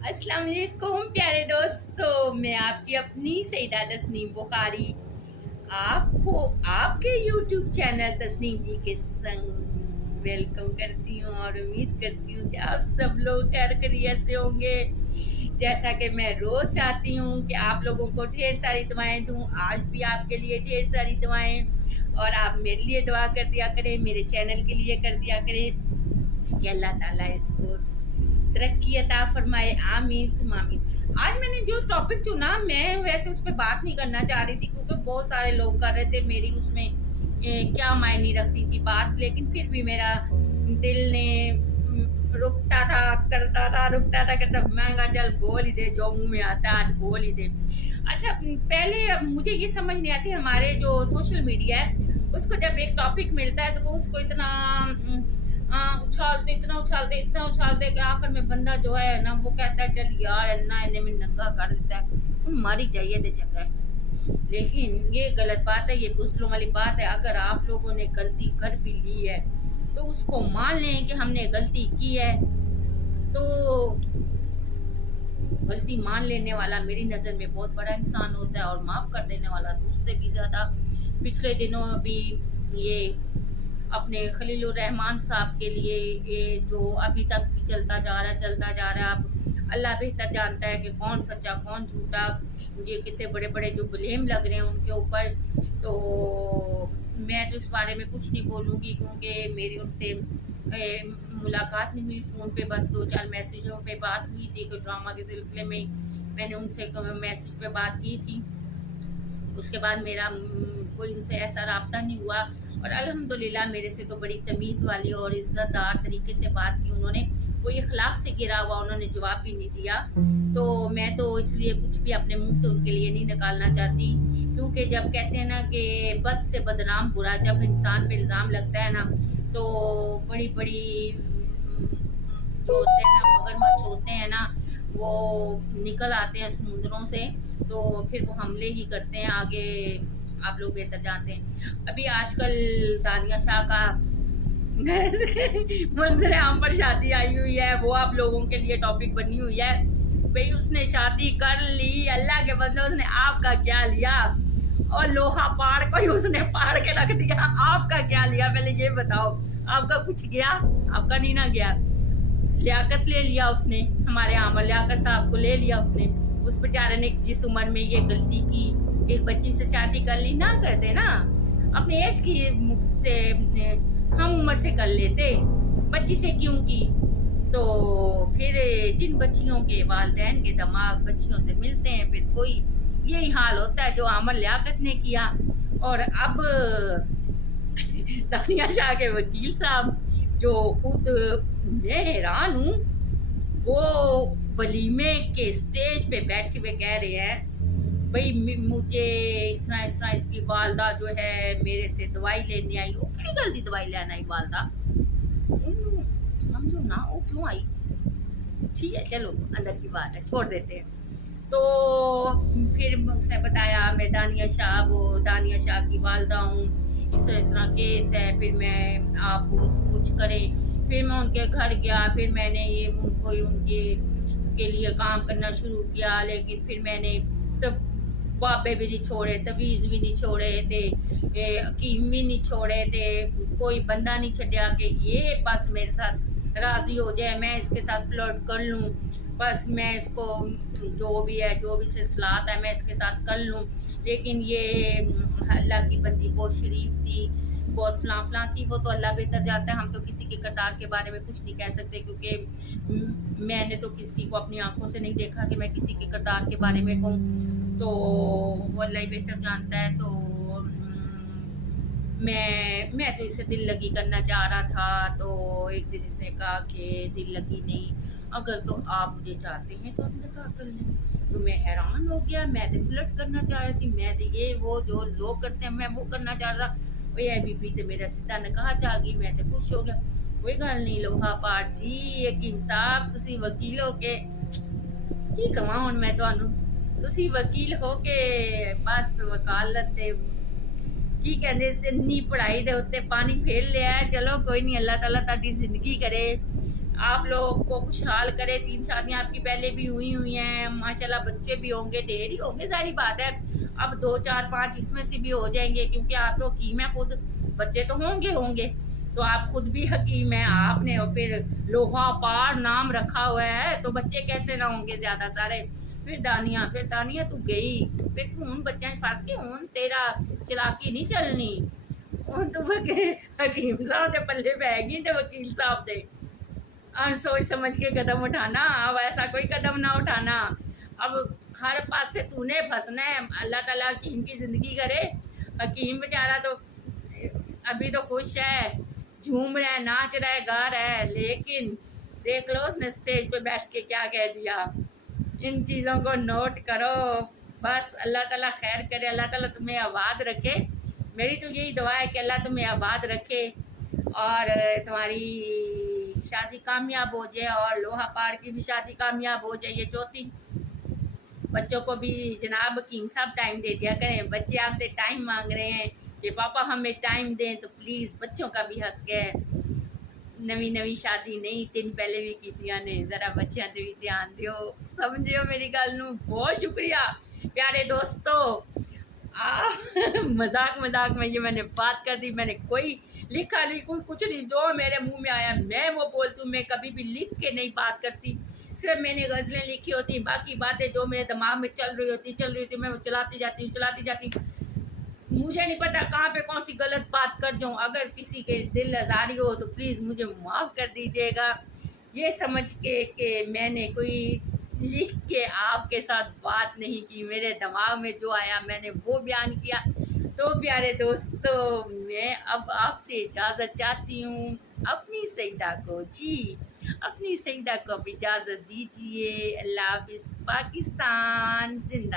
अस्सलाम वालेकुम प्यारे दोस्तों, मैं आपकी अपनी सईदा तस्नीम बुखारी आपको आपके YouTube चैनल तस्नीम जी के संग वेलकम करती हूँ और उम्मीद करती हूँ कि आप सब लोग खैर खैरियत से होंगे। जैसा कि मैं रोज़ चाहती हूँ कि आप लोगों को ढेर सारी दुआएं दूँ, आज भी आपके लिए ढेर सारी दुआएं, और आप मेरे लिए दुआ कर दिया करें, मेरे चैनल के लिए कर दिया करें कि अल्लाह ताला इसको तरक्की अता फरमाए, आमीन सुम आमीन। आज मैंने जो टॉपिक चुना, मैं वैसे उस पर बात नहीं करना चाह रही थी क्योंकि बहुत सारे लोग कर रहे थे, मेरी उसमें क्या मायने रखती थी बात, लेकिन फिर भी मेरा दिल ने रुकता था करता, मैं कहा चल बोल ही दे, जो मुंह में आता है आज बोल ही दे। अच्छा, पहले मुझे ये समझ नहीं आती, हमारे जो सोशल मीडिया है उसको जब एक टॉपिक मिलता है तो वो उसको इतना इतना उछालते कि आखिर में बंदा जो है ना वो कहता है चल यार अन्ना इन्हें में नंगा कर देता है, मारी चाहिए तो चंगा है। लेकिन ये गलत बात है, ये बुज़दिलों वाली बात है। अगर आप लोगों ने गलती कर भी ली है तो उसको मान लें कि हमने गलती की है, तो गलती मान लेने वाला मेरी नज़र में बहुत बड़ा इंसान होता है और माफ़ कर देने वाला तो उससे भी ज़्यादा। पिछले दिनों अभी ये अपने खलीलुर रहमान साहब के लिए ये जो अभी तक भी चलता जा रहा है, अब अल्लाह बेहतर जानता है कि कौन सच्चा कौन झूठा, ये कितने बड़े बड़े जो ब्लेम लग रहे हैं उनके ऊपर। तो मैं तो इस बारे में कुछ नहीं बोलूँगी क्योंकि मेरी उनसे मुलाकात नहीं हुई, फ़ोन पे बस 2-4 मैसेजों पे बात हुई थी, कोई ड्रामा के सिलसिले में मैंने उनसे मैसेज पे बात की थी। उसके बाद मेरा कोई उनसे ऐसा रब्ता नहीं हुआ, और अल्हम्दुलिल्लाह मेरे से तो बड़ी तमीज़ वाली और इज़्ज़तदार तरीके से बात की उन्होंने, कोई अखलाक से गिरा हुआ उन्होंने जवाब भी नहीं दिया। तो मैं तो इसलिए कुछ भी अपने मुंह से उनके लिए नहीं निकालना चाहती, क्योंकि जब कहते हैं ना कि बद से बदनाम बुरा, जब इंसान पे इल्ज़ाम लगता है ना तो बड़ी बड़ी जो होते हैं ना मगरमच्छ होते हैं ना वो निकल आते हैं समुद्रों से, तो फिर वो हमले ही करते हैं आगे, आप लोग बेहतर जानते हैं। अभी आजकल दानिया शाह का मंजर आम पर शादी आई हुई है, वो आप लोगों के लिए टॉपिक बनी हुई है। भाई उसने शादी कर ली, अल्लाह के बंदे उसने आपका क्या लिया, और लोहा पाड़ को ही उसने पाड़ के रख दिया, आपका क्या लिया पहले ये बताओ। आपका कुछ गया? आपका नहीं ना गया। लियाकत ले लिया उसने, हमारे आमर लियाकत साहब को ले लिया उसने। उस बेचारे ने जिस उम्र में ये गलती की, एक बच्ची से शादी कर ली, ना करते ना अपने एज की से हम उम्र से कर लेते, बच्ची से क्यों की। तो फिर जिन बच्चियों के वालिदैन के दिमाग बच्चियों से मिलते हैं, फिर कोई यही हाल होता है जो आमर लियाकत ने किया। और अब दानिया शाह के वकील साहब जो खुद मैं हैरान हूँ, वो वलीमे के स्टेज पे बैठे हुए कह रहे हैं भाई मुझे इस तरह इसकी वालदा जो है मेरे से दवाई लेने आई। वो कितनी गलती दवाई लेने आई वालदा, समझो ना वो क्यों आई। ठीक है चलो अंदर की बात है, छोड़ देते हैं। तो फिर उसने बताया मैं दानिया शाह की वालदा हूँ, इस तरह केस है, फिर मैं आप कुछ करें। फिर मैं उनके घर गया, फिर मैंने ये उनको उनके के लिए काम करना शुरू किया, लेकिन फिर मैंने तब बाबे भी नहीं छोड़े, तवीज़ भी नहीं छोड़े थे, हकीम भी नहीं छोड़े थे, कोई बंदा नहीं छड़िया कि ये बस मेरे साथ राज़ी हो जाए, मैं इसके साथ फ्लर्ट कर लूँ, बस मैं इसको जो भी सिलसिलात है मैं इसके साथ कर लूँ। लेकिन ये अल्लाह की बंदी बहुत शरीफ थी, बहुत फलां थी, वो तो अल्लाह बेहतर जानता है। हम तो किसी के किरदार के बारे में कुछ नहीं कह सकते, क्योंकि मैंने तो किसी को अपनी आंखों से नहीं देखा कि मैं किसी के किरदार के बारे में कहूँ, तो वो अल्लाह ही बेहतर जानता है। तो मैं तो इससे दिल लगी करना चाह रहा था, तो एक दिन इसने कहा कि दिल लगी नहीं, अगर तो आप मुझे चाहते हैं तो आपने कहा कर लें। तो मैं हैरान हो गया, मैं तो फ्लर्ट करना चाह रही थी, मैं तो ये वो जो लोग करते हैं मैं वो करना चाह रहा था। वही बीबी तो मेरा सीधा निकाह जा गई, मैं तो खुश हो गया। कोई गल नहीं लोहा पाठ जी, हकीम साहब तुसी वकील हो के की कवां हुण मैं तुहानू, तुसी वकील हो के बस वकालत दे की कहंदे इन्नी पढ़ाई दे उत्ते पानी फेर लिया है। चलो कोई नहीं, अल्लाह ताला तुहाडी जिंदगी करे, آپ لوگ کو خوشحال کرے. 3 شادیاں آپ کی پہلے بھی ہوئی ہیں ماشاءاللہ, بچے بھی ہوں گے, ڈھیر ہی ہوں گے, ظاہری بات ہے. اب 2 4 5 اس میں سے بھی ہو جائیں گے, کیونکہ آپ تو حکیم ہیں خود, بچے تو ہوں گے. تو آپ خود بھی حکیم ہیں, آپ نے پھر لوہا پار نام رکھا ہوا ہے, تو بچے کیسے نہ ہوں گے زیادہ سارے. پھر دانیہ تو گئی, پھر تو ان بچوں پاس کے ان تیرا چلاکی نہیں چلنی, ان تو حکیم صاحب دے پلے پہ گی تے وکیل صاحب دے. اور سوچ سمجھ کے قدم اٹھانا, اب ایسا کوئی قدم نہ اٹھانا. اب ہر پاس سے تو نے پھنسنا ہے. اللہ تعالیٰ حکیم کی زندگی کرے. حکیم بیچارہ تو ابھی تو خوش ہے, جھوم رہا ہے, ناچ رہا ہے, گا رہا ہے, لیکن دیکھ لو اس نے اسٹیج پہ بیٹھ کے کیا کہہ دیا. ان چیزوں کو نوٹ کرو. بس اللہ تعالیٰ خیر کرے, اللہ تعالیٰ تمہیں آباد رکھے. میری تو یہی دعا ہے کہ اللہ تمہیں آباد رکھے اور تمہاری شادی کامیاب ہو جائے, اور لوہا پاڑ کی بھی شادی کامیاب ہو جائے. یہ چوتھی, بچوں کو بھی جناب حکیم صاحب ٹائم دے دیا کریں. بچے آپ سے ٹائم مانگ رہے ہیں کہ پاپا ہمیں ٹائم دیں, تو پلیز بچوں کا بھی حق ہے. نوی شادی نہیں, 3 پہلے بھی کیتیاں نے, ذرا بچیاں تے بھی دھیان دیو, سمجھو میری گل نو. بہت شکریہ پیارے دوستو. مذاق میں یہ میں نے بات کر دی. میں نے کوئی لکھا نہیں, کوئی کچھ نہیں, جو میرے منہ میں آیا میں وہ بولتی ہوں. میں کبھی بھی لکھ کے نہیں بات کرتی, صرف میں نے غزلیں لکھی ہوتی, باقی باتیں جو میرے دماغ میں چل رہی ہوتی میں وہ چلاتی جاتی. مجھے نہیں پتا کہاں پہ کون سی غلط بات کر جاؤں. اگر کسی کے دل آزاری ہو تو پلیز مجھے معاف کر دیجیے گا, یہ سمجھ کے کہ میں نے کوئی لکھ کے آپ کے ساتھ بات نہیں کی. میرے دماغ میں جو آیا میں نے وہ بیان کیا. تو پیارے دوستو, میں اب آپ سے اجازت چاہتی ہوں. اپنی سیدہ کو اپنی سیدہ کو اب اجازت دیجیے. اللہ حافظ. پاکستان زندہ.